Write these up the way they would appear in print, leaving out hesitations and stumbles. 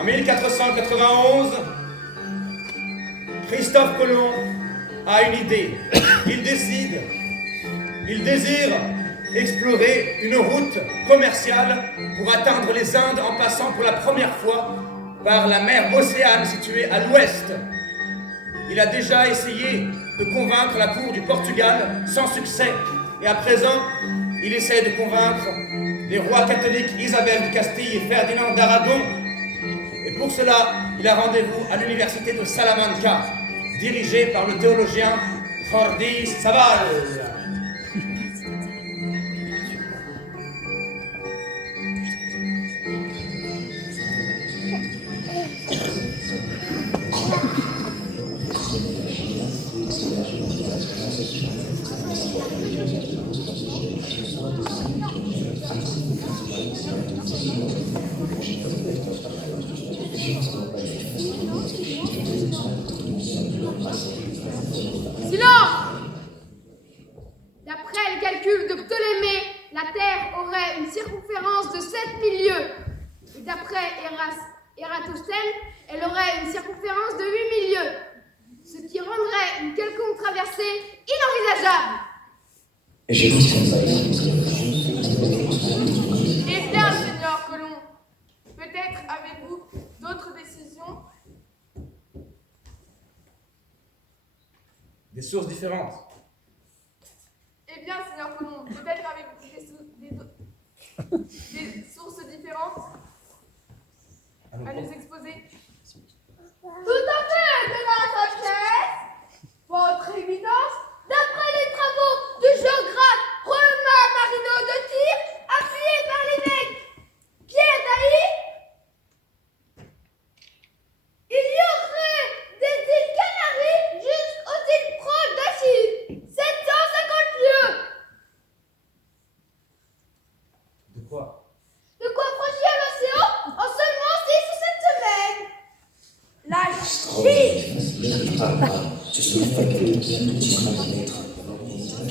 En 1491, Christophe Colomb a une idée. Il désire explorer une route commerciale pour atteindre les Indes en passant pour la première fois par la mer Océane située à l'ouest. Il a déjà essayé de convaincre la cour du Portugal sans succès. Et à présent, il essaie de convaincre les rois catholiques Isabelle de Castille et Ferdinand d'Aragon. Et pour cela, il a rendez-vous à l'université de Salamanca, dirigée par le théologien Jordi Sabal. Eratosthène, elle aurait une circonférence de 8000 lieues, ce qui rendrait une quelconque traversée inenvisageable. Eh bien, Seigneur Colomb, peut-être avez-vous d'autres décisions? Des sources différentes. Eh bien, Seigneur Colomb, peut-être avez-vous des sources différentes à nous exposer? Tout à fait, Excellence Altesse. Votre Éminence, d'après les travaux du géographe Romain Marino de Tyr, appuyé par l'évêque Pierre d'Ailly, il y aurait des îles Canaries jusqu'aux îles proches de Chypre, 750 lieues. De quoi? De quoi franchir l'océan en seulement 6 ou 7 semaines. La Chine.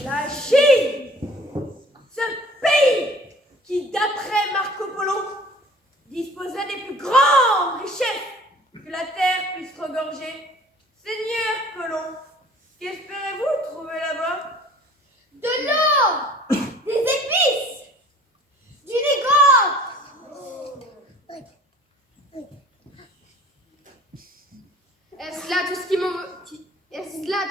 La Chine. Ce pays qui, d'après Marco Polo, disposait des plus grandes richesses que la terre puisse regorger. Seigneur Colomb, qu'espérez-vous trouver là-bas? De l'or, des épices, du négoce. Est-ce là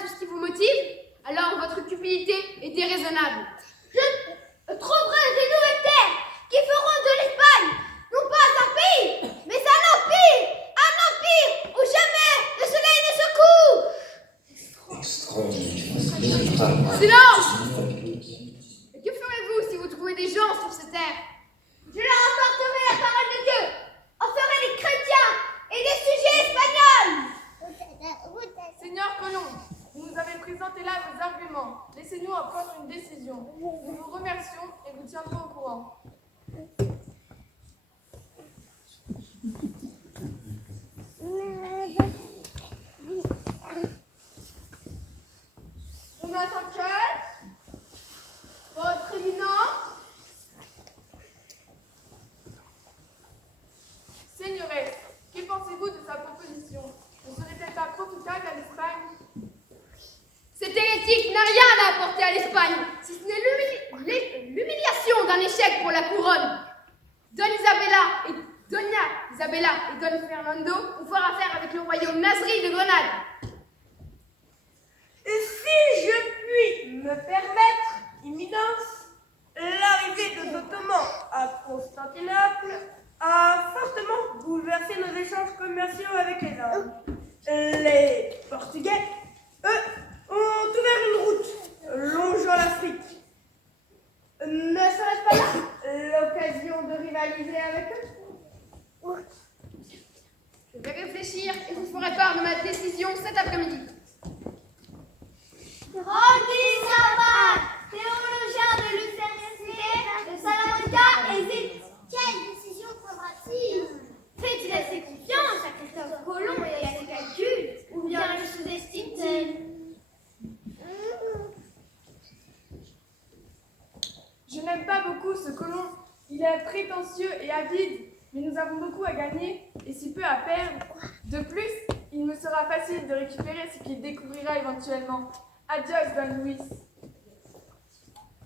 tout ce qui vous motive? Alors votre cupidité est déraisonnable. Je trouverai des nouvelles terres qui feront de l'Espagne non pas un pays, mais un empire où jamais le soleil ne se couche. Silence! Et que ferez-vous si vous trouvez des gens sur ces terres? Je leur apporterai la parole de Dieu, en ferai des chrétiens et des sujets espagnols. Seigneur Colomb, vous nous avez présenté là vos arguments. Laissez-nous en prendre une décision. Nous vous remercions et vous tiendrons au courant. Thomas Sanchez, votre Éminence. Seigneurie, que pensez-vous de sa proposition? Ne serait-elle pas profitable à l'Espagne? Cet hérétique n'a rien à apporter à l'Espagne, si ce n'est l'humiliation d'un échec pour la couronne. Dona Isabella et Don Fernando vont faire affaire avec le royaume nazri de Grenade. Et si je puis me permettre, Éminence, l'arrivée de l'Ottoman à Constantinople a fortement bouleversé nos échanges commerciaux avec les Indes. Les Portugais, eux, ont ouvert une route longeant l'Afrique. Ne serait-ce pas là l'occasion de rivaliser avec eux? Je vais réfléchir et vous ferai part de ma décision cet après-midi. Jordi Sabal, théologien de l'université de Salamanca, hésite. Quelle décision prendra-t-il? Fait-il assez confiance à Christophe Colomb et à ses calculs, ou bien le sous-estime-t-il? Je n'aime pas beaucoup ce Colomb. Il est prétentieux et avide, mais nous avons beaucoup à gagner et si peu à perdre. De plus, il me sera facile de récupérer ce qu'il découvrira éventuellement. Adios, Don Luis.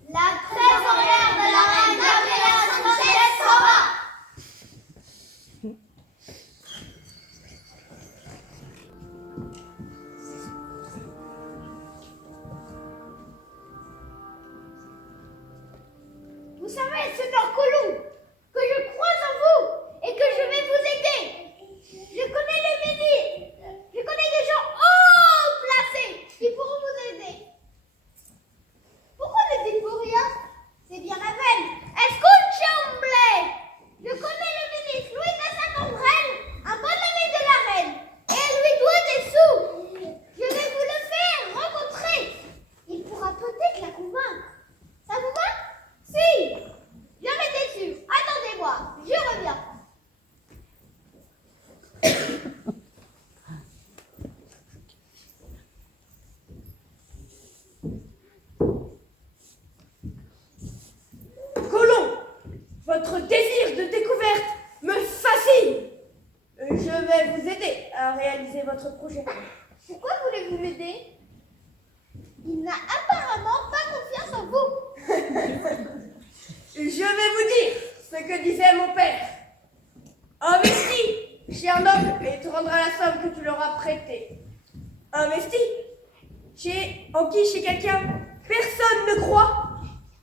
La trésorière de la reine Gabriela Sanchez s'en va. Vous savez, Seigneur Colomb, que je crois en vous et que je vais vous aider. Je connais les ministres, je connais des gens haut placés qui pourront vous aider. Pourquoi ne dites-vous rien? C'est bien la peine. Escuchez-moi. Je connais le ministre Louis de Saint-André, un bon ami de la reine, et elle lui doit des sous. Je vais vous le faire rencontrer. Il pourra peut-être la convaincre. Ça vous va? Si. J'en étais sûre. Attendez-moi, je reviens. Colomb, votre désir de découverte me fascine. Je vais vous aider à réaliser votre projet. Pourquoi voulez-vous m'aider? Il n'a apparemment pas confiance en vous. Je vais vous dire ce que disait mon père. Investis chez un homme et tu rendras la somme que tu leur as prêtée. Investis en qui chez quelqu'un personne ne croit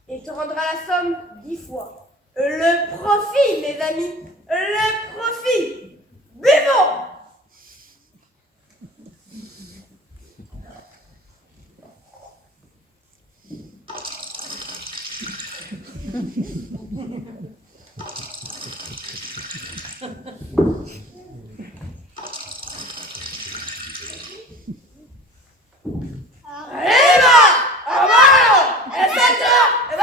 et tu rendras la somme 10 fois. Le profit, mes amis, le profit. Buvons! ¡Arriba! ¡Abajo! ¡El centro! ¡El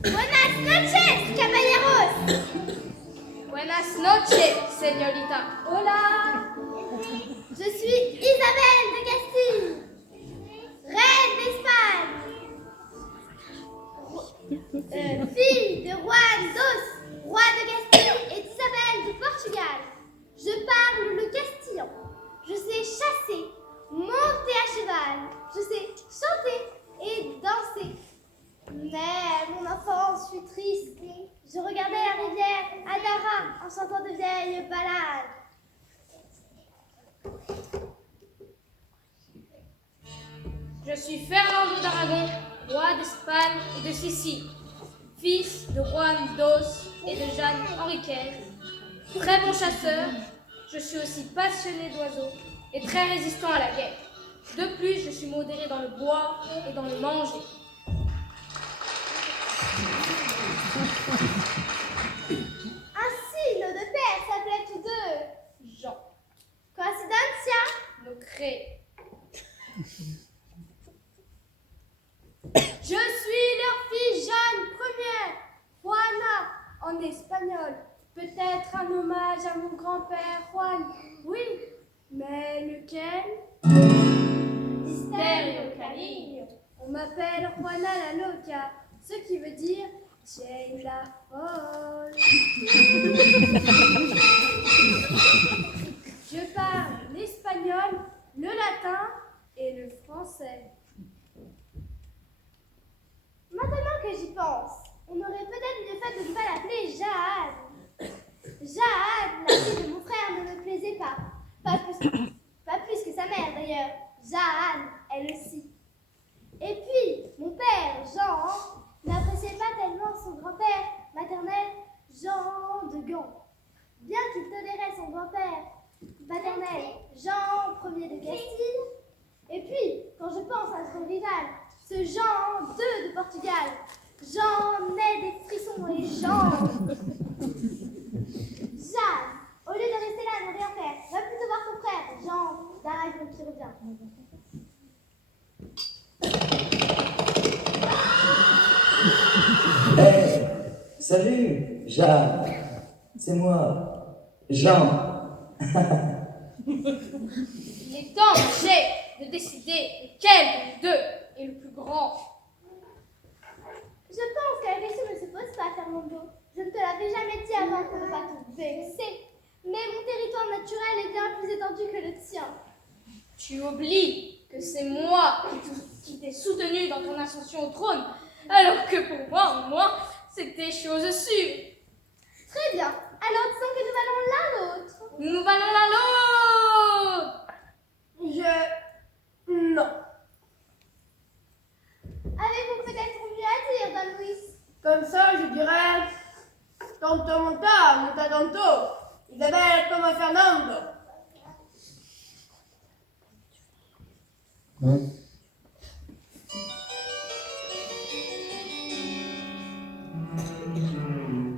Buenas noches, caballeros. Buenas noches, señorita. Hola. Je suis Isabelle de Castille, reine d'Espagne, fille de Juan II, roi de Castille, et d'Isabelle de Portugal. Je parle le castillan. Je sais chasser, monter à cheval. Je sais chanter et danser. Mais mon enfance fut triste. Je regardais la rivière Adara en chantant de vieilles ballades. Je suis Fernando d'Aragon, roi d'Espagne et de Sicile, fils de Juan II et de Jeanne Henriquez. Très bon chasseur, je suis aussi passionné d'oiseaux et très résistant à la guerre. De plus, je suis modéré dans le boire et dans le manger. Ainsi, nos deux pères s'appelaient tous deux Jean, Coïncidencia. le cré. Je suis leur fille Jeanne Ier, Juana en espagnol. Peut-être un hommage à mon grand-père Juan. Oui, mais lequel? Stereo Cariño. On m'appelle Juana la Loca, ce qui veut dire Jane la folle. Je parle l'espagnol, le latin et le français. Maintenant que j'y pense, on aurait peut-être mieux fait de ne pas l'appeler Jeanne. Jeanne, la fille de mon frère, ne me plaisait pas. Pas plus que sa mère d'ailleurs. Jeanne, elle aussi. Et puis, mon père, Jean, n'appréciait pas tellement son grand-père maternel, Jean de Gand. Bien qu'il tolérait son grand-père paternel, Jean Ier de Castille. Et puis, quand je pense à son rival, ce Jean II de Portugal, j'en ai des frissons et Jean. Jeanne, au lieu de rester là et ne rien faire, va plutôt voir ton frère, Jean d'Aragon qui revient. Hey, salut, Jeanne. C'est moi, Jean. Il est temps, j'ai de décider lequel de nous deux est le plus grand. Je pense que la question ne se pose pas, Fernando. Je ne te l'avais jamais dit avant pour ne pas te vexer. Mais mon territoire naturel est bien plus étendu que le tien. Tu oublies que c'est moi qui t'ai soutenu dans ton ascension au trône, alors que pour moi, au moins, c'était chose sûre. Très bien. Alors disons que nous allons l'un l'autre. Nous allons l'un l'autre. Non. Avez-vous peut-être mieux à dire, Don Luis? Comme ça, je dirais... Tanto monta tanto. Isabelle comme Fernando.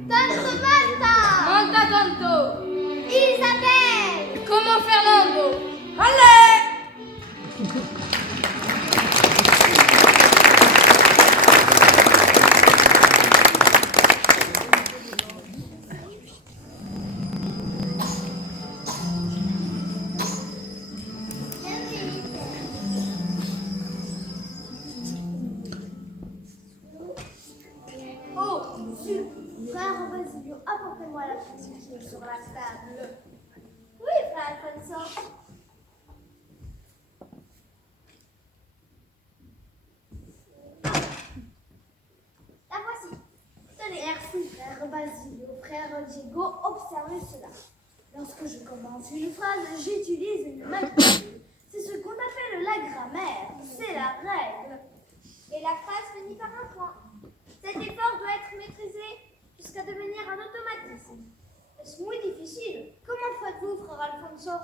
Tanto Malta! Manta tanto. Isabelle! Comment Fernando? Allez! Oh, monsieur, frère Basilio, apportez-moi la petite qui est sur la table. Oui, frère Alfonso. La voici. Tenez. Merci, frère Basilio. Frère Diego, observez cela. Lorsque je commence une phrase, j'utilise une majuscule. C'est ce qu'on appelle la grammaire. C'est la règle. Et la phrase finit par un point. Cet effort doit être maîtrisé jusqu'à devenir un automatisme. Est-ce muy difficile? Comment faites-vous, frère Alfonso?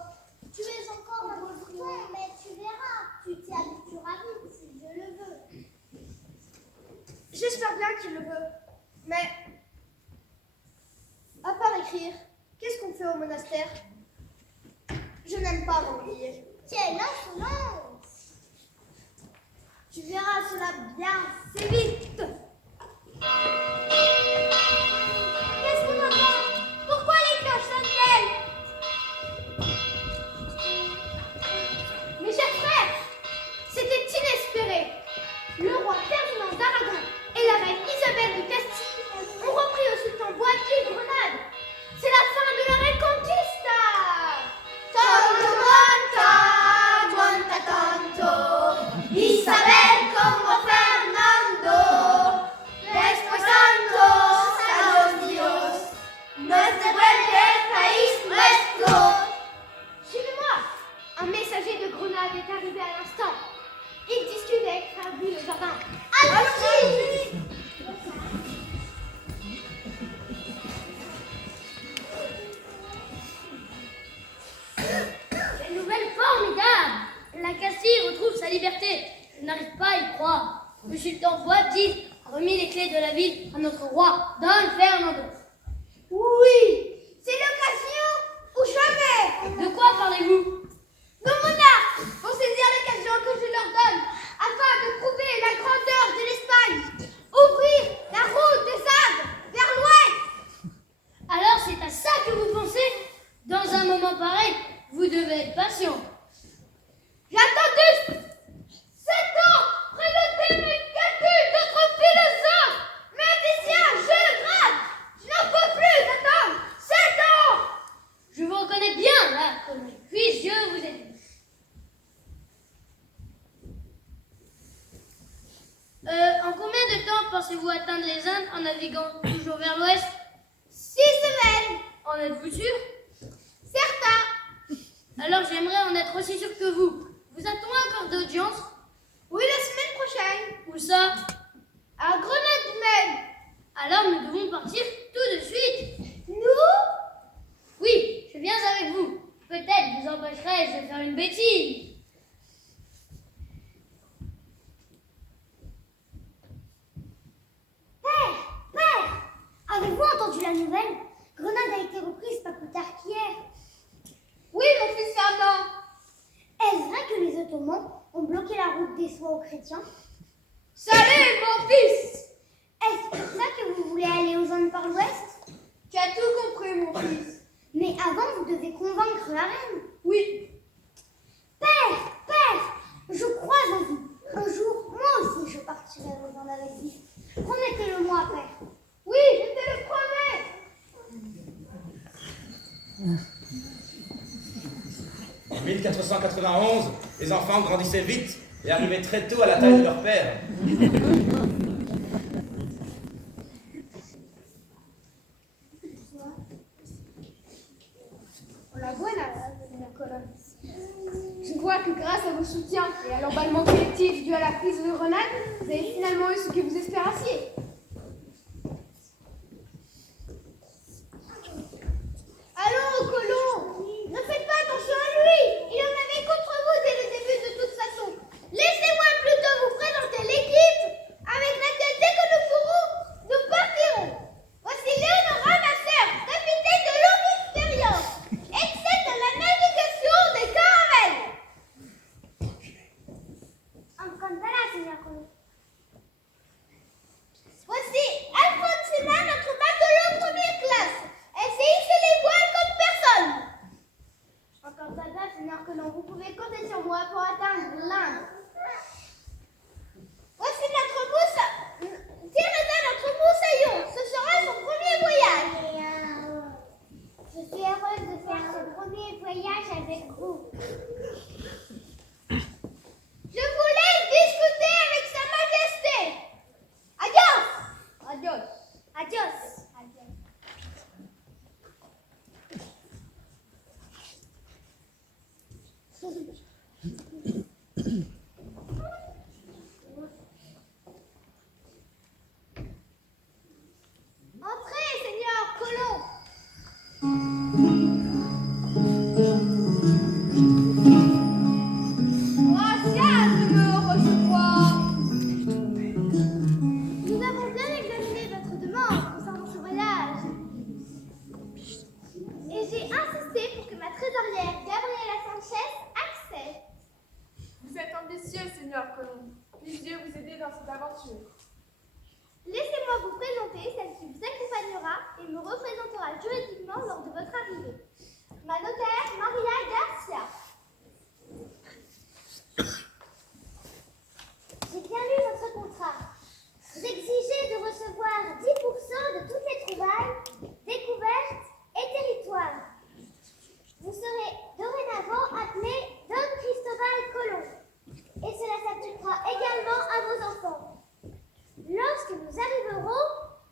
Tu es encore un enfant, mais tu verras. Tu t'y habitueras vite si Dieu le veut. J'espère bien qu'il le veut. Mais, à part écrire, qu'est-ce qu'on fait au monastère? Je n'aime pas m'ennuyer. Quelle insolence! Tu verras cela bien assez vite. Qu'est-ce qu'on entend? Pourquoi les cloches sonnent-elles? Mes chers frères, c'était inespéré. Le roi Ferdinand d'Aragon et la reine Isabelle de Castille ont repris au sultan Boitier de Grenade. C'est la fin de la Reconquista. Tanto monta tanto, Isabel como Fernando. Después santos a los Dios, nos devuelve el país nuestro. Suivez-moi. Un messager de Grenade est arrivé à l'instant. Il discutait avec Frère Bulle au jardin. Allons-y! Quelle nouvelle formidable! La Castille retrouve sa liberté. Je n'arrive pas à y croire. Le sultan Boabdil a remis les clés de la ville à notre roi, Don Fernando. Oui, c'est l'occasion ou jamais. De quoi parlez-vous? Nos monarques vont saisir l'occasion que je leur donne afin de prouver la grandeur de l'Espagne. Ouvrir la route des Indes vers l'ouest. Alors c'est à ça que vous pensez? Dans un moment pareil, vous devez être patient. J'ai attendu 7 ans près de mes calculs d'autres philosophes, médecins, je le grade. Je n'en peux plus attendre 7 ans. Je vous reconnais bien là, puis-je vous aider? En combien de temps pensez-vous atteindre les Indes en naviguant toujours vers l'ouest? 6 semaines. En êtes-vous sûr? Certain. Alors j'aimerais en être aussi sûr que vous. Vous a-t-on accordé d'audience? Oui, la semaine prochaine. Où ça? À Grenade même. Alors nous devons partir tout de suite. Nous? Oui, je viens avec vous. Peut-être vous empêcherai-je de faire une bêtise. Père, avez-vous entendu la nouvelle? Grenade a été reprise pas plus tard qu'hier. Oui, mon fils Fernand. Est-ce vrai que les Ottomans ont bloqué la route des soies aux chrétiens? Salut, mon fils! Est-ce pour ça que vous voulez aller aux Indes par l'ouest? Tu as tout compris, mon fils. Mais avant, vous devez convaincre la reine. Oui. Père, je crois en vous. Un jour, moi aussi, je partirai rejoindre avec vous. Promettez-le-moi, père. Oui, je te le promets. En 1491, les enfants grandissaient vite et arrivaient très tôt à la taille de leur père. La buena, señor Colón. Je vois que grâce à vos soutiens et à l'emballement collectif dû à la crise de Grenade, vous avez finalement eu ce que vous espérassiez. Allons, Colomb, ne faites pas attention à lui. Il en avait contre vous dès le début de toute façon. Laissez-moi plutôt vous présenter l'équipe avec laquelle dès que nous pourrons, nous partirons. Voici Léonora, ma sœur, capitaine de longue expérience, excelle dans la navigation des caravelles. Encantada, señor Colomb. Voici Alfonsina, notre matelot première classe. Elle sait hisser les voiles comme personne. Encantada, señor Colomb, vous pouvez compter sur moi pour atteindre l'Inde. Voici notre Teresa, notre moussaillon. Ce sera son premier voyage. Je suis heureuse de faire ce premier voyage avec vous. Je vous laisse discuter avec Sa Majesté. Adios. Adios. Adios. Entrez, Seigneur Colomb. Gracias de me recevoir. Nous avons bien examiné votre demande concernant ce voyage. Et j'ai insisté pour que ma trésorière, Gabriela Sanchez, accepte. Vous êtes ambitieux, Seigneur Colomb. Puisse Dieu vous aider dans cette aventure. Laissez-moi vous présenter celle qui vous accompagnera et me représentera juridiquement lors de votre arrivée. Ma notaire, Maria Garcia. J'ai bien lu votre contrat. Vous exigez de recevoir 10% de toutes les trouvailles, découvertes et territoires. Vous serez dorénavant appelé Don Cristobal Colomb. Et cela s'appliquera également à vos enfants. Lorsque nous arriverons,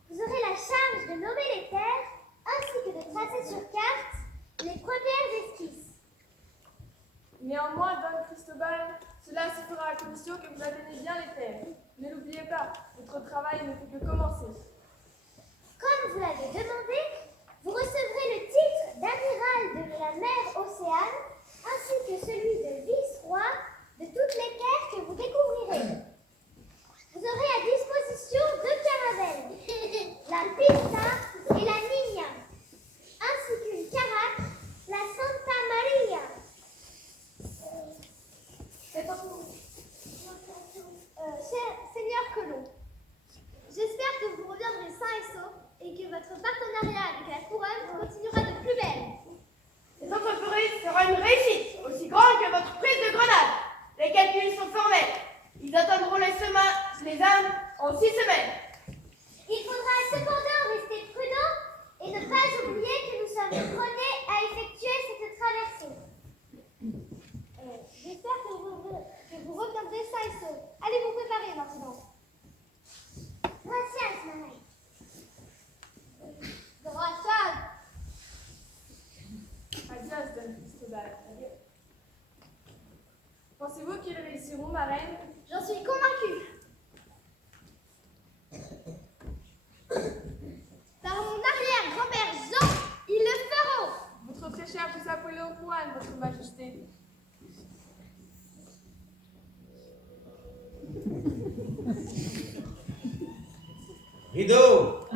vous aurez la charge de nommer les terres ainsi que de tracer sur carte les premières esquisses. Néanmoins, Don Cristobal, cela se fera à condition que vous atteignez bien les terres. Ne l'oubliez pas, votre travail ne fait que commencer. Comme vous l'avez demandé, vous recevrez le titre d'amiral de la mer Océane ainsi que celui de vice-roi de toutes les terres que vous découvrirez. Vous aurez à disposition 2 caravelles, la Pista et la Niña, ainsi qu'une caraque, la Santa Maria. Seigneur Colomb, j'espère que vous reviendrez sains et saufs et que votre partenariat avec la couronne continuera de plus belle. Cette entreprise sera une réussite, aussi grande que votre prise de Grenade. Les calculs sont formels. Ils atteindront les Indes en 6 semaines. Il faudra cependant rester prudent et ne pas oublier que nous sommes les premiers à effectuer cette traversée. J'espère que vous reviendrez sains et saufs. Allez vous préparer maintenant. Gracias, maman. Gracias. Adios, Don Cristobal. Pensez-vous qu'ils réussiront, ma reine? J'en suis convaincue. Par mon arrière-grand-père Jean, ils le feront. Votre très cher fils appelé au poil, votre majesté. Rideau.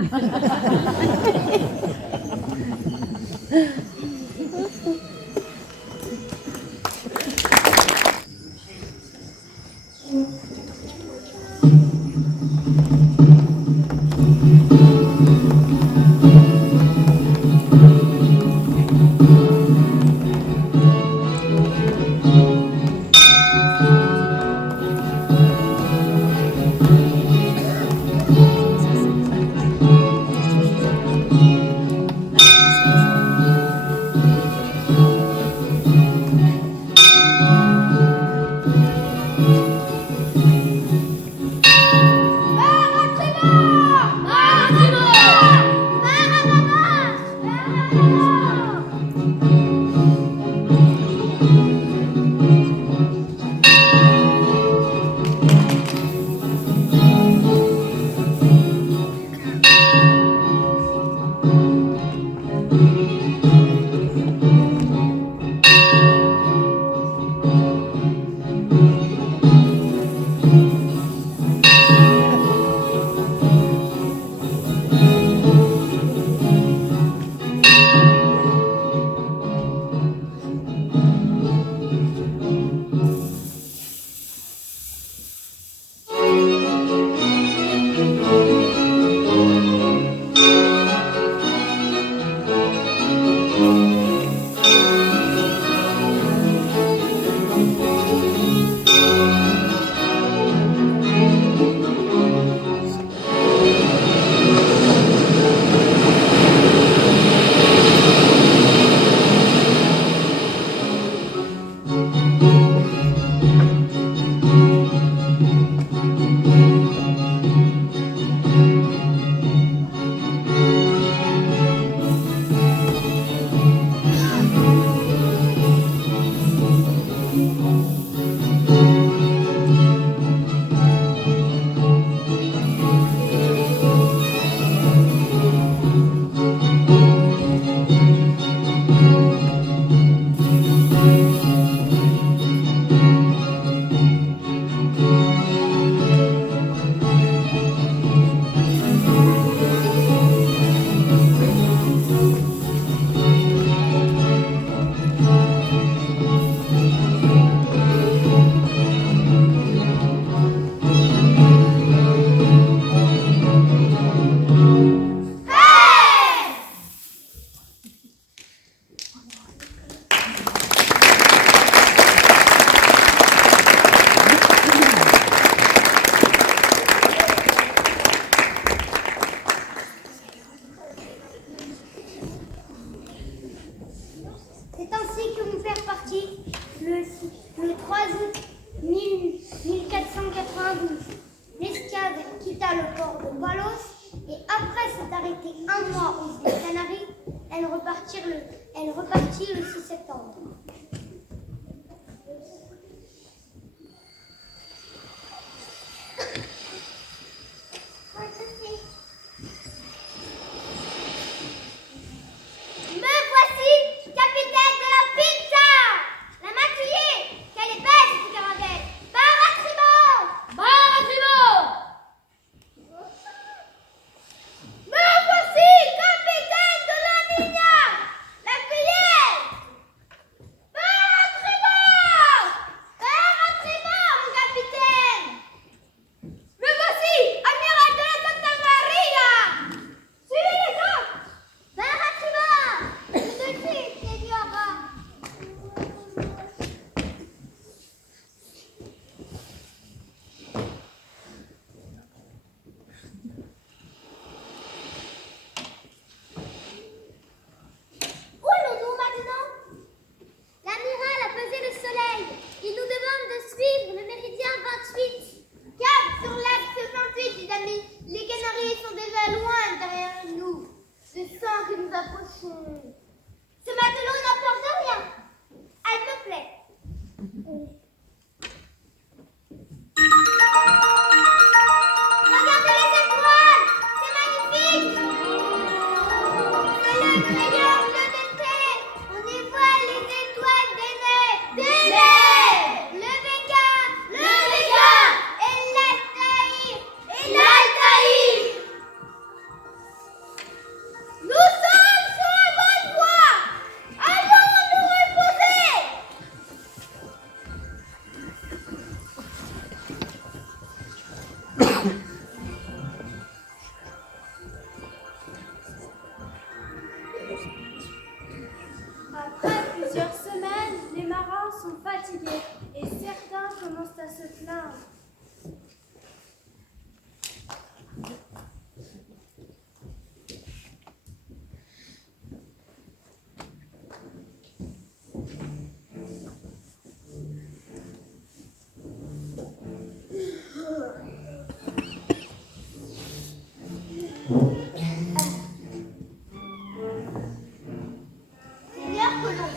parti le 3 août 1492. L'esclave quitta le port de Palos et après s'être arrêtée un mois aux îles Canaries, elle repartit le 6 septembre. Me voici, capitaine de la Pinta! La maquillée! Quelle est belle cette caravelle! Barre à tribord! Barre à tribord! Me voici, capitaine de la Nina! La cuillère! Barre à tribord! Barre à tribord, mon capitaine! Me voici, amiral de la Santa Maria! Suivez les coques! Barre à tribord! Je te suis, Señora! Où allons-nous maintenant? L'amiral a pesé le soleil. Il nous demande de suivre le méridien 28. Cap sur l'axe 28, les amis. Les Canaries sont déjà loin derrière nous. Je sens que nous approchons. Ce matelot n'a peur de rien. Elle me plaît. Regardez les étoiles. C'est magnifique. C'est le meilleur bleu d'été. On y voit les étoiles des neiges. Des neiges. Le Vega. Le Vega. Et l'Altaïr. Et l'Altaïr. Nous sommes sur la bonne voie. Allons nous reposer. Après plusieurs semaines, les marins sont fatigués et certains commencent à se plaindre. Seigneur Colomb,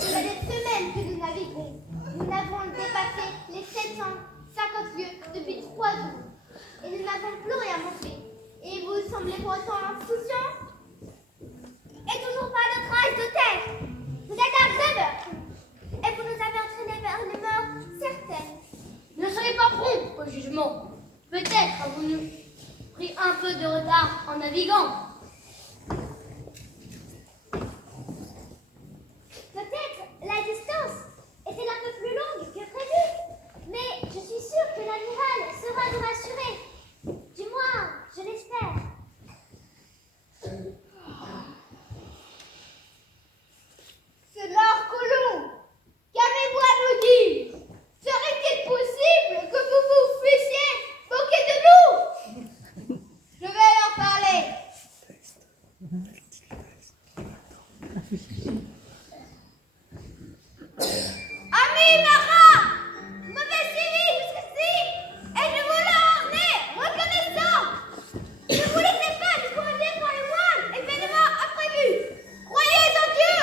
il y a des semaines que nous naviguons. Nous n'avons dépassé les 750 lieues depuis 3 jours. Et nous n'avons plus rien montré. Et vous semblez pourtant insouciants. Et toujours pas de traces de terre. Vous êtes un rêveur. Et vous nous avez entraînés vers une mort certaine. Ne soyez pas prompt au jugement. Peut-être avons-nous pris un peu de retard en naviguant. Peut-être la distance est-elle un peu plus longue que prévu. Mais je suis sûre que l'amiral saura nous rassurer. Du moins, je l'espère. Seigneur Colomb, qu'avez-vous à nous dire? Serait-il possible que vous vous fussiez moqué de nous? Je vais leur parler. Amis marins, mauvais civil jusqu'ici, et je vous en ai reconnaissant. Ne vous laissez pas décourager par les moindres événements imprévus. Croyez en Dieu,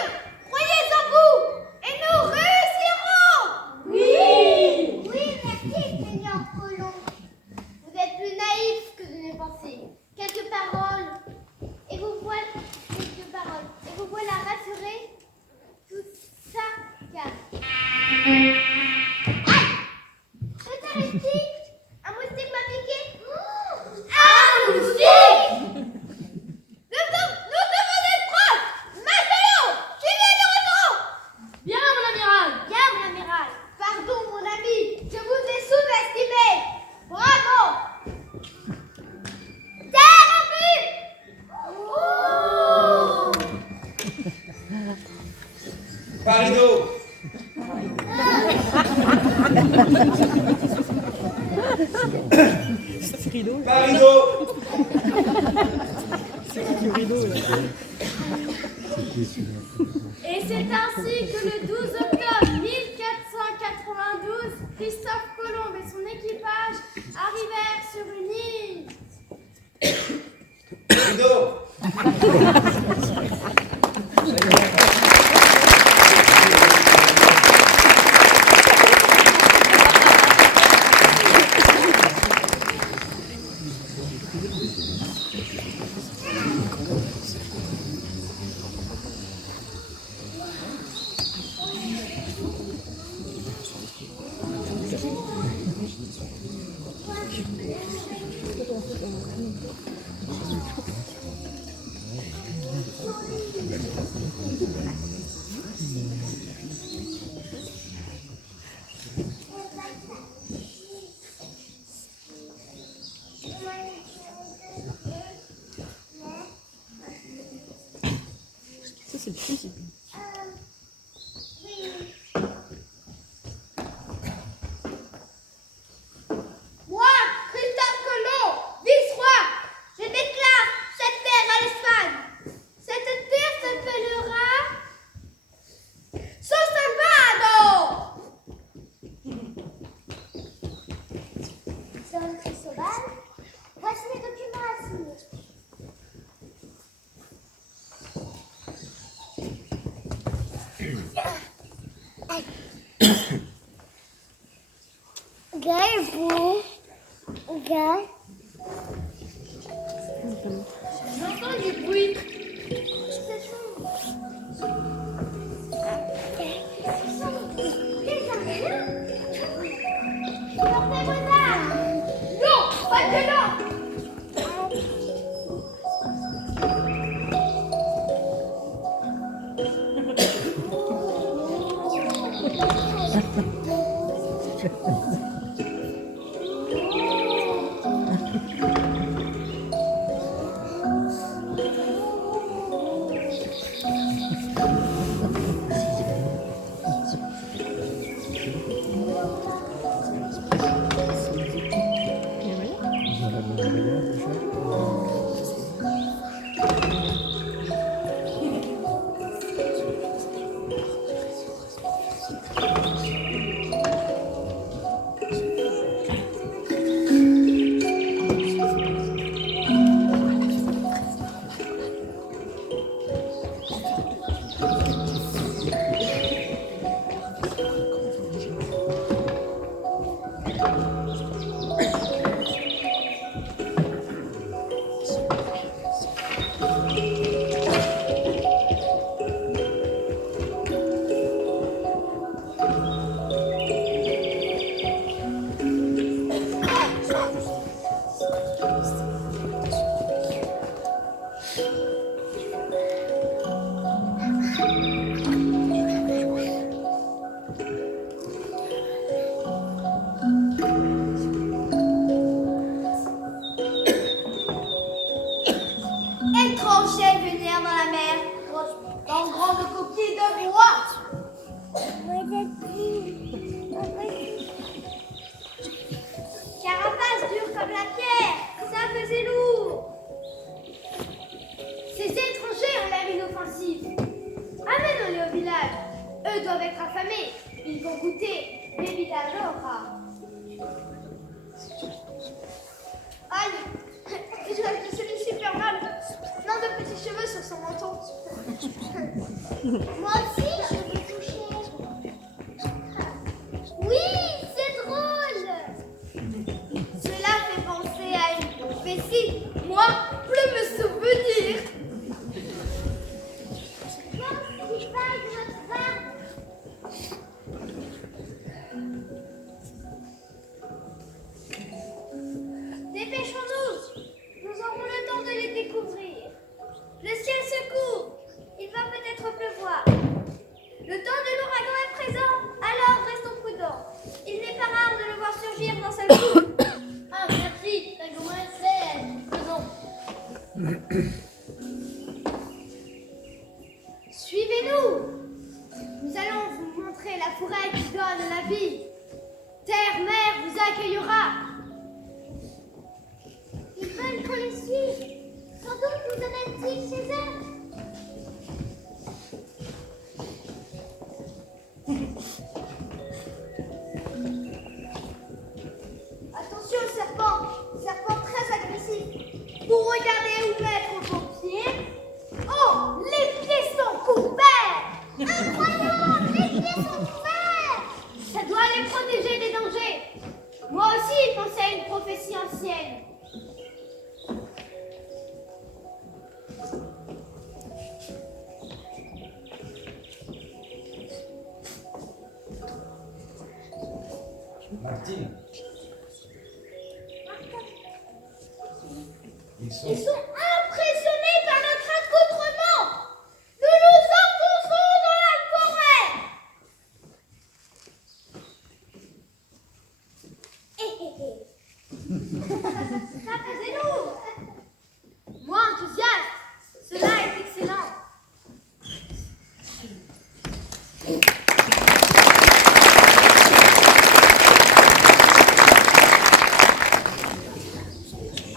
croyez en vous, et nous réussirons. Oui. Oui, merci, Seigneur Colomb. Vous êtes plus naïf que je n'ai pensé. Quelques paroles, et vous voilà rassurés. Tout ça calme. Aïe! Je t'arrête ici. Un moustique m'a piqué. Un moustique! Nous devons être proches. Maintenant, suivez le retour. Bien, mon amiral! Bien, mon amiral. Pardon, mon ami. Je vous ai sous-estimé. Bravo. Terre en vue. Oh! Parido! Parido! Et c'est ainsi que le 12 octobre 1492, Christophe Colomb et son équipage arrivèrent sur une île. Ludo. Moi, Christophe Colomb, vice-roi, je déclare cette terre à l'Espagne. Cette terre s'appellera Sosambado. Don Cristobal, voici les documents à signer. Garbo, J'entends du bruit. Non, pas que non. Étranger venir dans la mer, dans grande coquille de bois. Carapace dure comme la pierre, ça faisait lourd. Ces étrangers ont l'air inoffensifs. Amène-les au village. Eux doivent être affamés. Ils vont goûter bebida roja. Aïe, je suis super mal. Plein de petits cheveux sur son menton. Moi aussi, je veux toucher. Oui, c'est drôle. Cela fait penser à une prophétie. Moi, plus me souvenir. Dépêchons-nous. Nous aurons le temps de les découvrir. Le ciel se couvre. Il va peut-être pleuvoir. Le temps de l'ouragan est présent. Alors restons prudents. Il n'est pas rare de le voir surgir dans sa cour. Ah, merci. La gommesse, faisons. Suivez-nous. Nous allons vous montrer la forêt qui donne la vie. Terre, mer vous accueillera. Ils veulent qu'on les suive. Sans doute nous amènent-ils chez eux. Attention au serpent très agressif. Pour regarder où mettre vos pieds. Oh, les pieds sont couverts! Incroyable, les pieds sont couverts! Ça doit les protéger des dangers. Moi aussi, je pensais à une prophétie ancienne. Martine. Ils sont... Ils sont impressionnés par notre accoutrement. Nous nous enfonçons dans la forêt. Racontez-nous. Moi, enthousiaste, cela est excellent.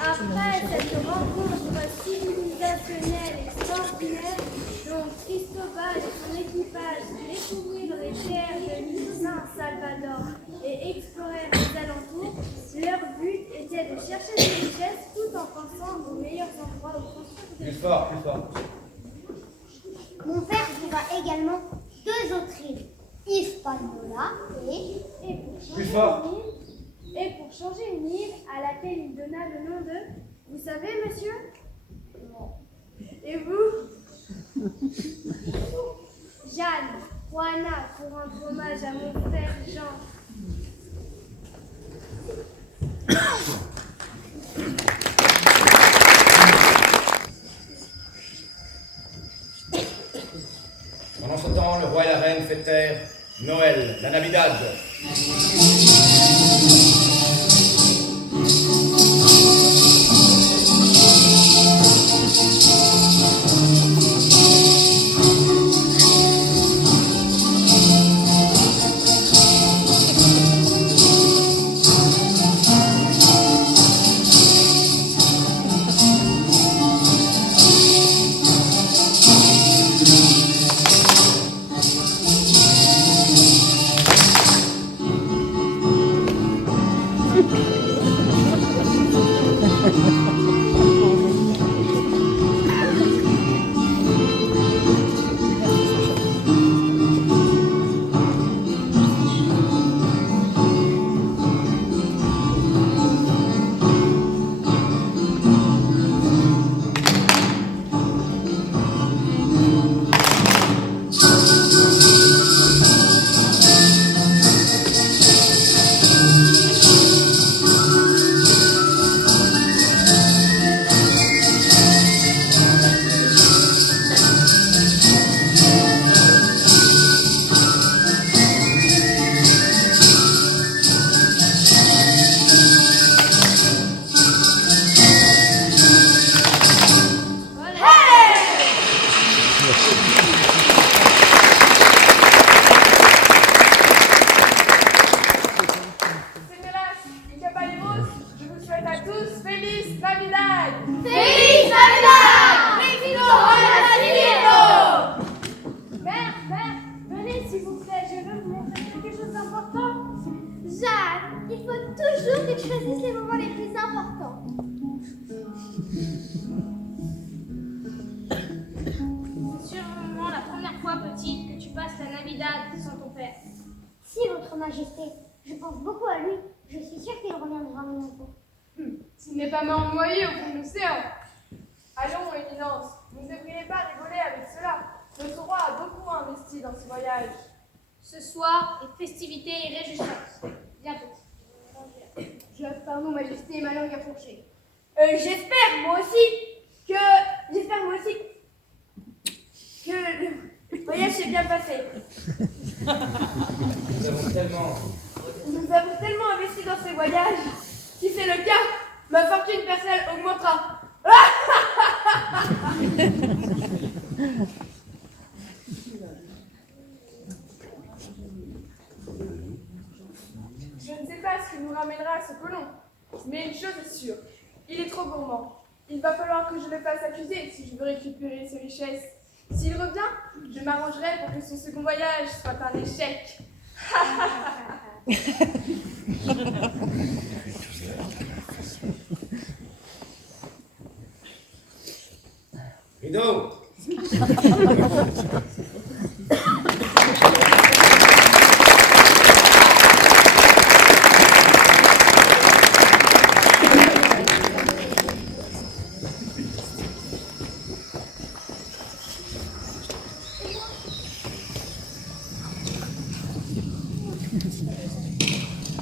Après cette rencontre civilisationnelle extraordinaire dont Cristobal et son équipage découvrirent les terres de San Salvador et explorèrent les alentours, leur but était de chercher des richesses tout en pensant aux meilleurs endroits où construire des Plus fort, plus fort. Mon père trouva également 2 autres îles, Hispaniola et Plus fort. Et pour changer une île à laquelle il donna le nom de... Vous savez, monsieur? Non. Et vous? Jeanne, Juana, pour rendre hommage à mon frère Jean. Pendant ce temps, le roi et la reine fêtèrent Noël, la Navidad. Señoras y caballeros, je vous souhaite à tous Feliz Navidad! Feliz Navidad! Mère, venez s'il vous plaît, je veux vous montrer quelque chose d'important. Jeanne, il faut toujours que tu choisisses les moments les plus importants. C'est sûrement la première fois, petite, que tu passes la Navidad sans ton père. Si, votre majesté, je pense beaucoup à lui. Je suis sûre qu'il reviendra bientôt. S'il n'est pas mort noyé au fond de l'océan. Allons, Éminence, vous ne devriez pas rigoler avec cela. Notre roi a beaucoup investi dans ce voyage. Ce soir, les festivités et réjouissances. Viens, petit. Pardon, majesté, ma langue a fourché. J'espère moi aussi que le voyage s'est bien passé. Nous avons tellement investi dans ces voyages. Si c'est le cas, ma fortune personnelle augmentera. Je ne sais pas ce qui nous ramènera à ce colon, mais une chose est sûre, il est trop gourmand. Il va falloir que je le fasse accuser si je veux récupérer ses richesses. S'il revient, Je m'arrangerai pour que ce second voyage soit un échec. Rideau.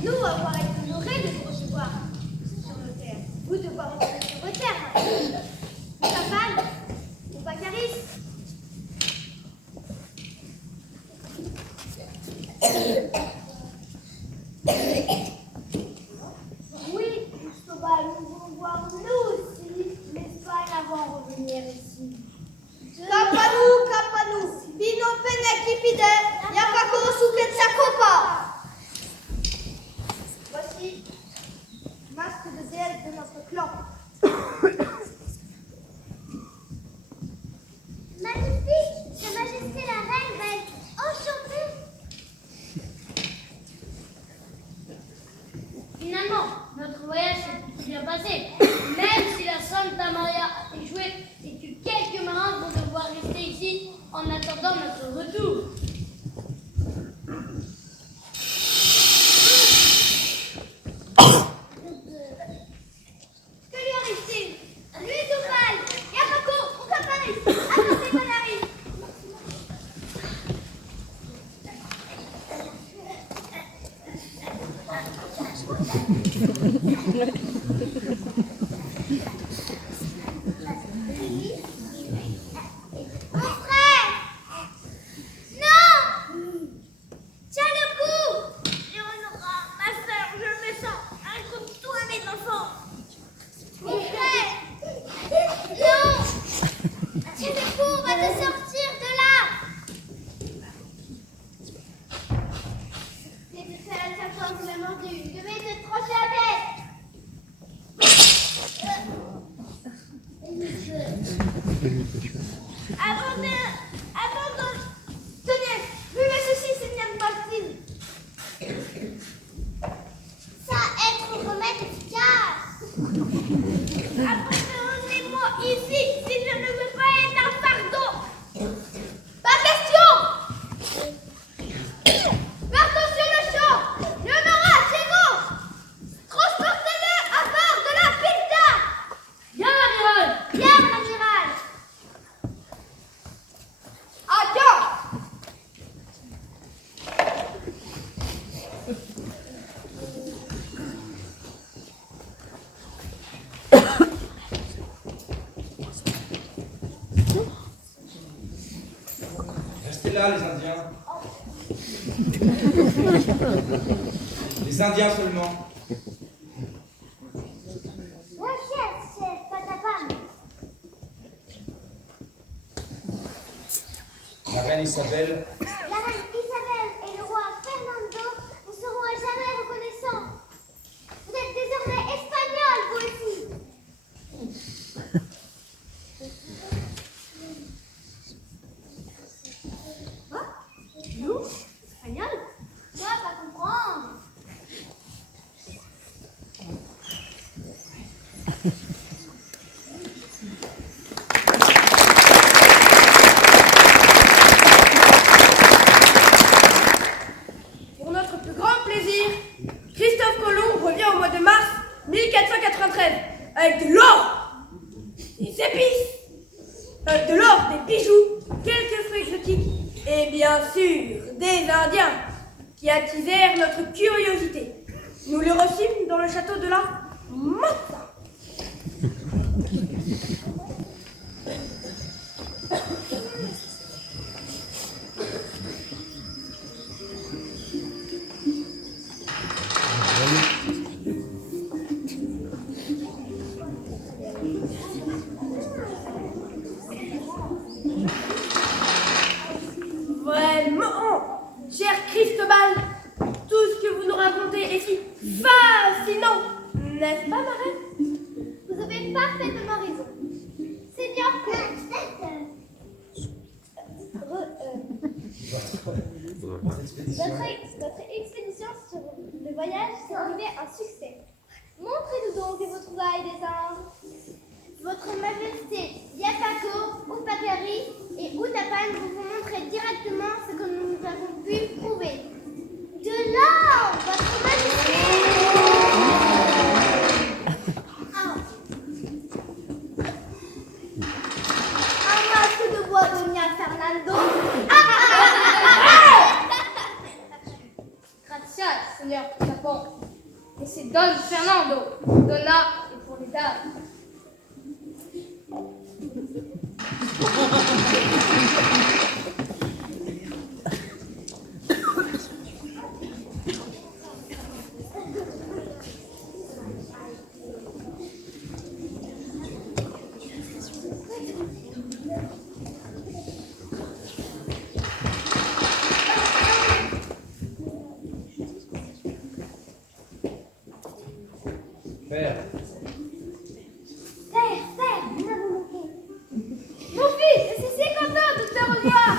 Nous avoir été honorés de vous recevoir sur nos terres. Vous de voir rentrer sur vos terres. Chapal ou Bacaris. Oui, Cristobal, nous voulons voir nous aussi l'Espagne avant de revenir ici. Capanou, Bino Penekipide, Yakako Souket Sakopa. Voici masque de déesse de notre clan. Magnifique, Sa Majesté la Reine va être enchantée. Finalement, notre voyage s'est plutôt bien passé, même si la Santa Maria a échoué et que quelques marins vont devoir rester ici en attendant notre retour. Que lui arrive-t-il? Lui tout pâle, Yakako ou Caparis, attendez Panaris. Mon frère! Non! Tiens le coup! Léonora, ma sœur, je me sens un comme toi, mes enfants. Mon frère! Non! Tiens le coup, on va te sortir de là! Mais de faire la serpente m'a mordu, je vais te trancher la tête! Abandonne! Tenez, buvez ceci, Seigneur Martin! Ça être un remède efficace! Abandonnez-moi ici si je ne veux pas être un fardeau! Pas question! Partons sur le champ! Léonora, Diego! Transportez-le à bord de la Pinta! Bien, l'amiral! Bien, mon amiral! Adieu! Restez là, les Indiens. Les Indiens seulement. La chienne, chef Patapam. La reine Isabelle La reine Isabelle et le roi Fernando ne seront à jamais reconnaissants. Vous êtes désormais espagnol, vous aussi. Quoi? Nous? Espagnol? Moi, pas comprendre. Pour notre plus grand plaisir, Christophe Colomb revient au mois de mars 1493 avec de l'or, des épices, de l'or, des bijoux, quelques fruits exotiques et bien sûr des Indiens qui attisèrent notre curiosité. Nous le reçûmes dans le château de la Mata. Vraiment, cher Cristobal, tout ce que vous nous racontez est si fascinant, n'est-ce pas, ma reine? Vous avez parfaitement raison. Seigneur Votre expédition sur le voyage s'est arrivée un succès. Montrez-nous donc vos trouvailles des Indes. Votre Majesté, Yapako, Upakari et Uttapan vous montrer directement ce que nous avons pu prouver. De l'or, votre Majesté! Un masque de bois Doña Fernando. Gracias, Seigneur Tapon. Et c'est Don Fernando. Donna est pour les dames. Père, Père, nous avons manqué. Mon fils, je suis si content de te revoir.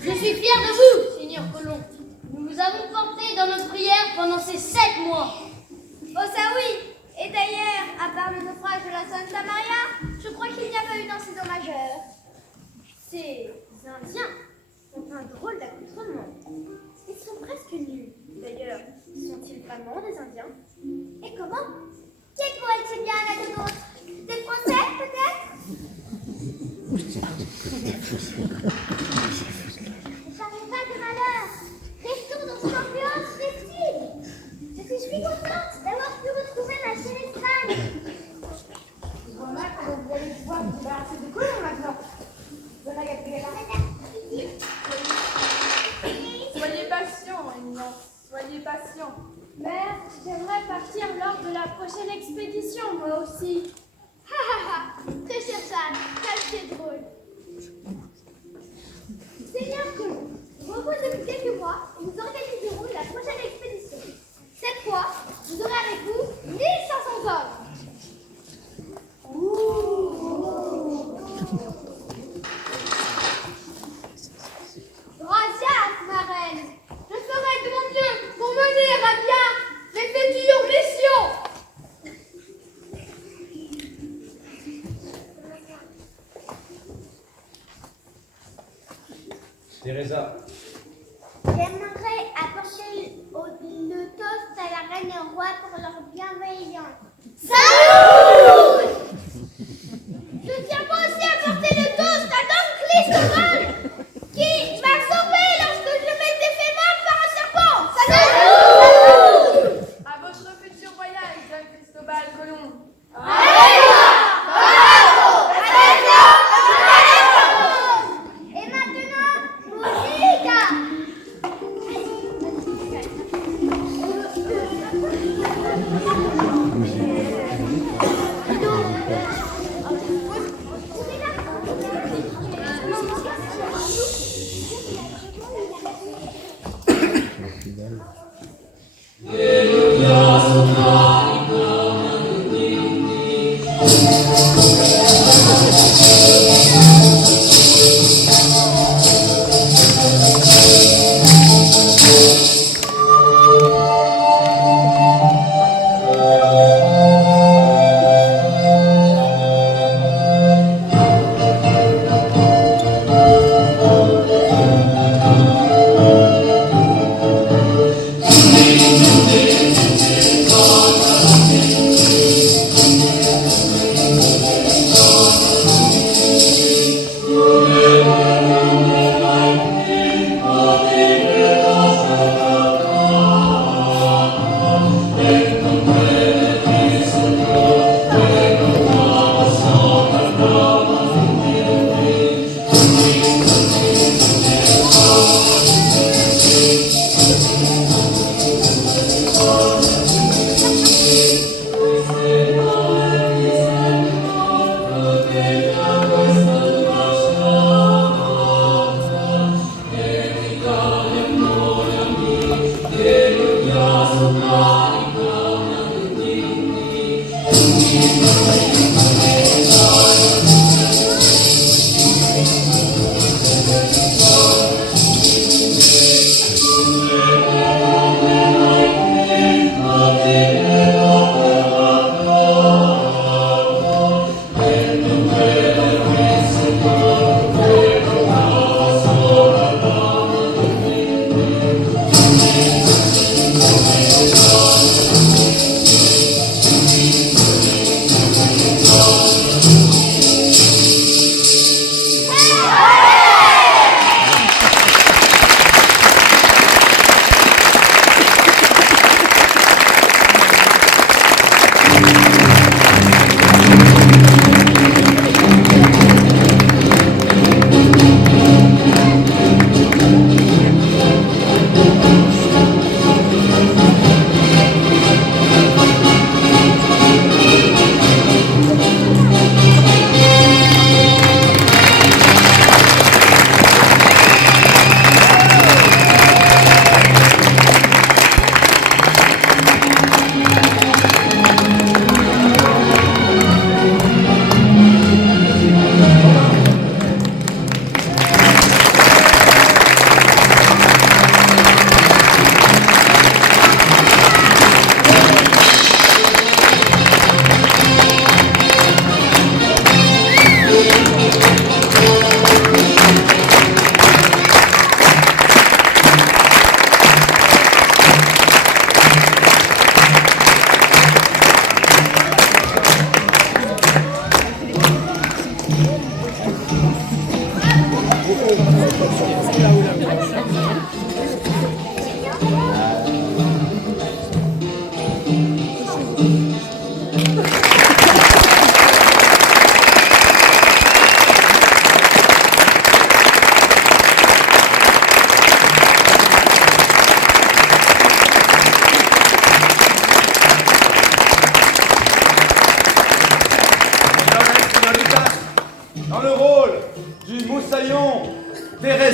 Je suis fier de vous, Seigneur Colomb. Nous vous avons porté dans notre prière pendant ces 7 mois. Oh ça oui. Et d'ailleurs, à part le naufrage de la Santa Maria, je crois qu'il n'y a pas eu d'incident majeur. Ces Indiens ont un drôle d'accoutrement. Ils sont presque nus. D'ailleurs, sont-ils vraiment des Indiens? Et comment? Qui pourrait-il bien en être d'autres? Des Français, peut-être? Ne parlez pas de malheur. Restons dans cette ambiance festive. Je suis contente d'avoir pu retrouver ma chérie Fran. Voilà comment vous allez pouvoir vous débarrasser de colons maintenant. Voilà, Gabriela. Soyez patient, Éminence. Soyez patient. Mère, j'aimerais partir lors de la prochaine expédition, moi aussi. Ha ha ha, très chère Jeanne, c'est drôle. Seigneur Colomb, reposez-vous quelques mois et nous organiserons la prochaine expédition. Cette fois, vous aurez avec vous 1500 hommes. Gracias, ma reine. Je ferai de mon mieux pour mener à bien les futures missions. Teresa, J'aimerais apporter le toast à la reine et au roi pour leur bienveillance. Salut! Je tiens moi aussi à porter le toast à Don Cristobal qui m'a sauvé lorsque je m'étais fait mordre par un serpent. Salut! À votre futur voyage, Don Cristobal Colomb. Et maintenant, musique!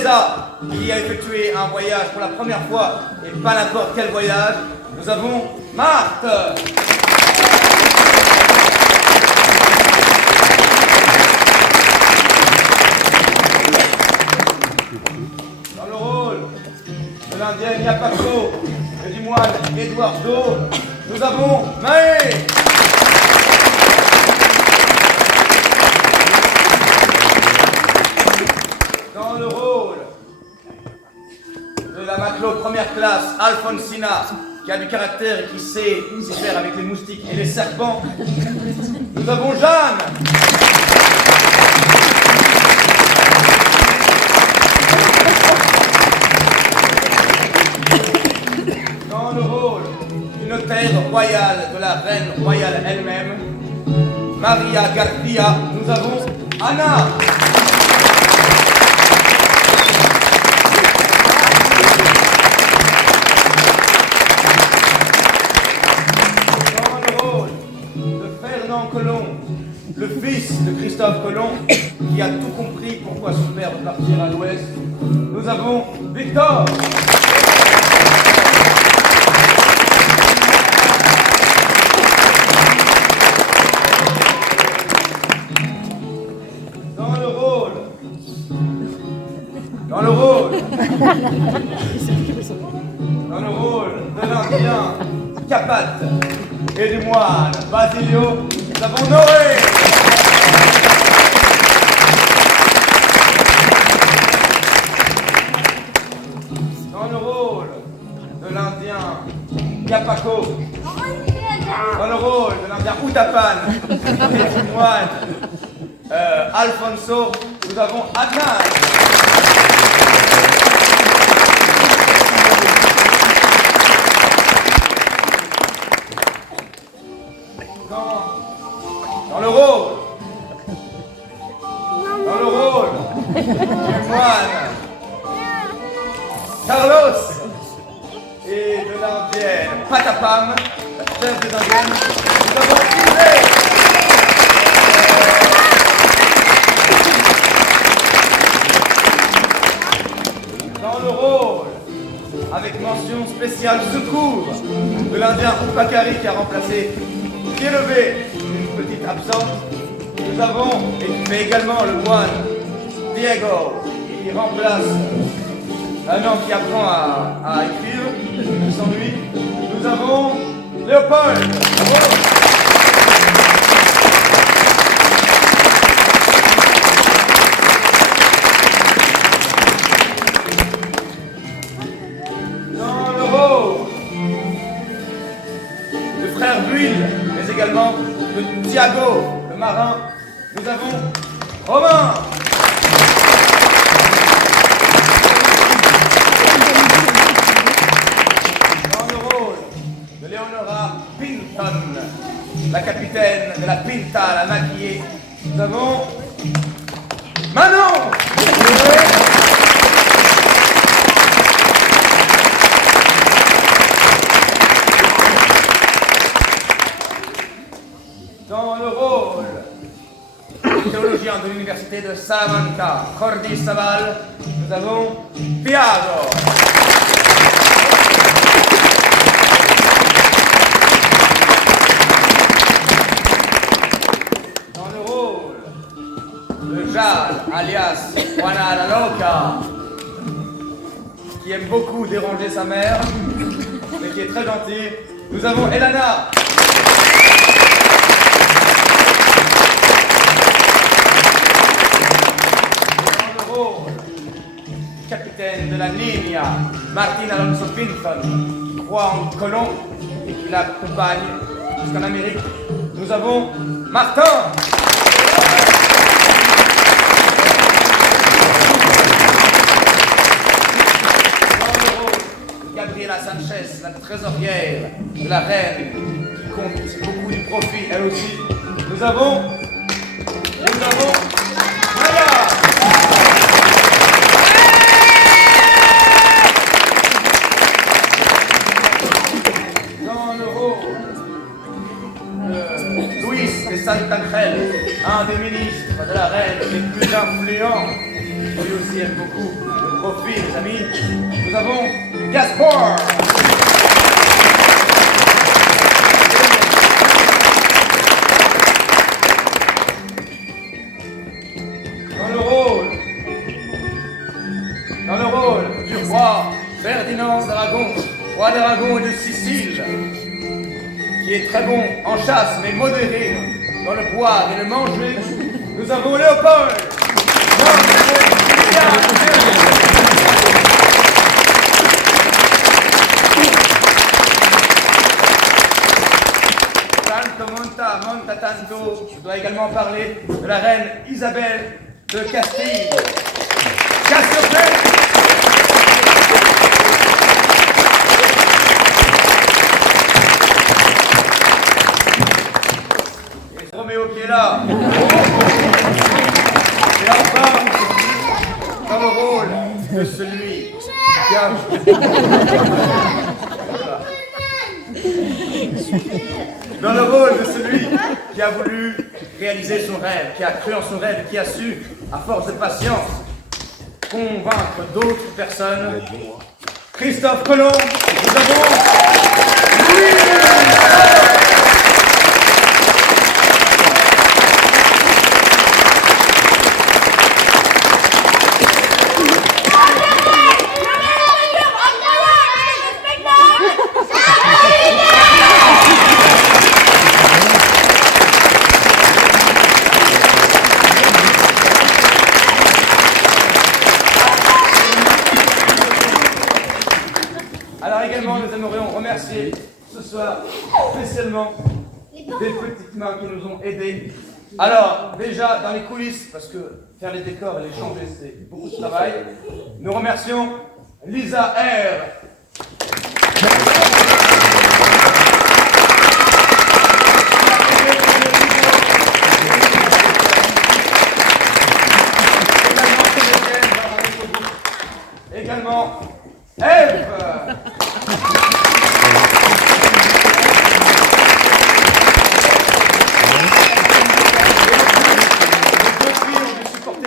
Teresa, qui y a effectué un voyage pour la première fois, et pas n'importe quel voyage. Nous avons Marthe. Dans le rôle de l'Indienne Yapako et du moine Eduardo, nous avons Maë. Dans le rôle de la matelot première classe, Alfonsina, qui a du caractère et qui sait s'y faire avec les moustiques et les serpents, nous avons Jeanne. Dans le rôle du notaire royal de la reine royale elle-même, Maria Garcia, nous avons Anna. Colomb, le fils de Christophe Colomb, qui a tout compris pourquoi son père veut partir à l'ouest, nous avons Victor. Dans le rôle de l'Indien Capat et du moine Basilio, nous avons Noé. Dans le rôle de l'Indien Yapako, dans le rôle de l'Indien Uttapan et du moine Alfonso, nous avons Adnan. Dans le rôle du moine Carlos et de l'indienne Patapam, la chef des indiennes, nous avons Isé. Dans le rôle, avec mention spéciale secours, de l'Indien Upakari qui a remplacé pied levé, une petite absente, nous avons, et qui fait également le moine Diego, qui remplace un homme qui apprend à écrire, qui s'ennuie. Nous avons Léopold. Dans le rôle de frère Buil, mais également de Thiago, le marin, nous avons Romain. Dans le rôle de Leonora Pinton, la capitaine de la Pinta, la maquillée, nous avons Manon. Dans le rôle du théologien de l'université de Salamanca, Jordi Sabal, nous avons Piago. Dans le rôle de Jade, alias Juana la Loca, qui aime beaucoup déranger sa mère, mais qui est très gentille, nous avons Elana. Capitaine de la Niña, Martin Alonso Pinton, qui croit en Colomb et qui l'accompagne jusqu'en Amérique. Nous avons Martin. Gabriela Sanchez, la trésorière de la reine, qui compte beaucoup du profit, elle aussi. Nous avons Maya. Luis de Santangel, un des ministres de la reine les plus influents, lui aussi aime beaucoup le profil, les amis. Nous avons Gaspard. Dans le rôle du roi Ferdinand d'Aragon, roi d'Aragon et de Sicile, qui est très bon en chasse, mais modéré dans le boire et le manger, nous avons Léopold. Tanto monta tanto. Je dois également parler de la reine Isabelle de Castille. Et Roméo qui est là. Et enfin, dans le rôle de celui qui a... Dans le rôle de celui qui a voulu réaliser son rêve, qui a cru en son rêve, qui a su, à force de patience, convaincre d'autres personnes. Christophe Colomb, nous avons Louis. Alors également, nous aimerions remercier ce soir spécialement des petites mains qui nous ont aidés. Alors, déjà dans les coulisses, parce que faire les décors et les changer, c'est beaucoup de travail, nous remercions Lisa R. Également, Eve.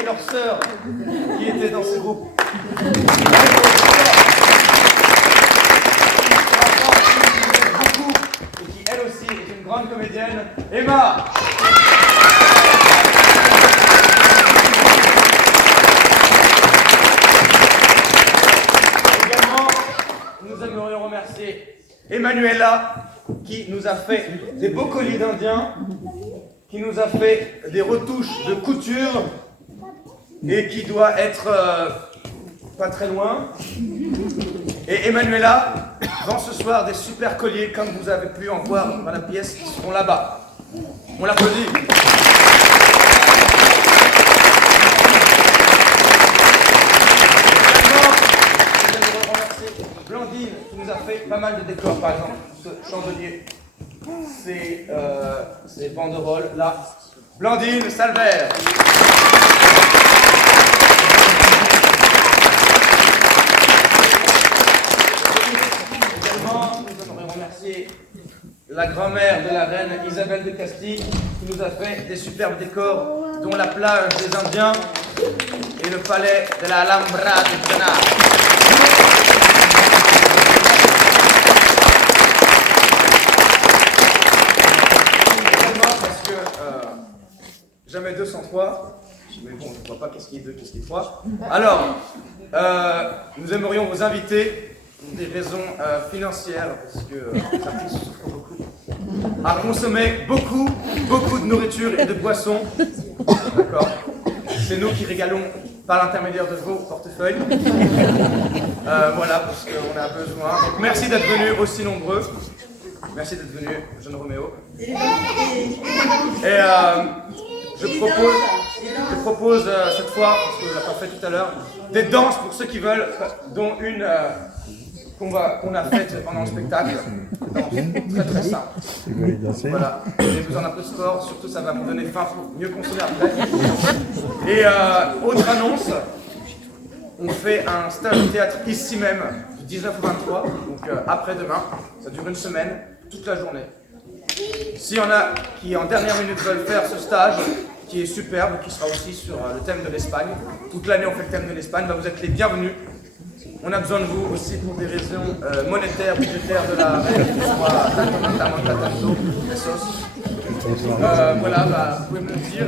Leurs sœurs qui étaient dans ce groupe. Et qui elle aussi est une grande comédienne, Emma. Également, nous aimerions remercier Emmanuela qui nous a fait des beaux colliers d'Indiens, qui nous a fait des retouches de couture et qui doit être pas très loin. Et Emmanuela vend ce soir des super colliers, comme vous avez pu en voir dans la pièce, qui seront là-bas. On l'applaudit. J'aimerais remercier Blandine qui nous a fait pas mal de décors, par exemple ce chandelier, ces banderoles là. Blandine Salver. La grand-mère de la reine Isabelle de Castille qui nous a fait des superbes décors, dont la plage des Indiens et le palais de la Alhambra de Granada. Également parce que jamais 203, mais bon, je ne vois pas qu'est-ce qui est 2, qu'est-ce qui est 3. Alors, nous aimerions vous inviter pour des raisons financières, parce que les artistes souffrent beaucoup, à consommer beaucoup de nourriture et de boissons. D'accord. C'est nous qui régalons par l'intermédiaire de vos portefeuilles. Voilà, parce qu'on a besoin. Donc, merci d'être venus aussi nombreux. Merci d'être venu, jeune Roméo. Et je propose cette fois, parce qu'on ne l'a pas fait tout à l'heure, des danses pour ceux qui veulent, dont une qu'on a faite pendant le spectacle. Très très simple. Voilà, j'ai besoin d'un peu de sport, surtout ça va me donner faim pour mieux consommer après. Et autre annonce, on fait un stage de théâtre ici même, du 19 au 23, donc après-demain, ça dure une semaine, toute la journée. S'il y en a qui en dernière minute veulent faire ce stage, qui est superbe, qui sera aussi sur le thème de l'Espagne. Toute l'année, on fait le thème de l'Espagne. Bah, vous êtes les bienvenus. On a besoin de vous aussi pour des raisons monétaires, budgétaires de la reine, qui soit tanto, pesos. Voilà, bah, vous pouvez me le dire.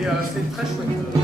Et c'est très chouette.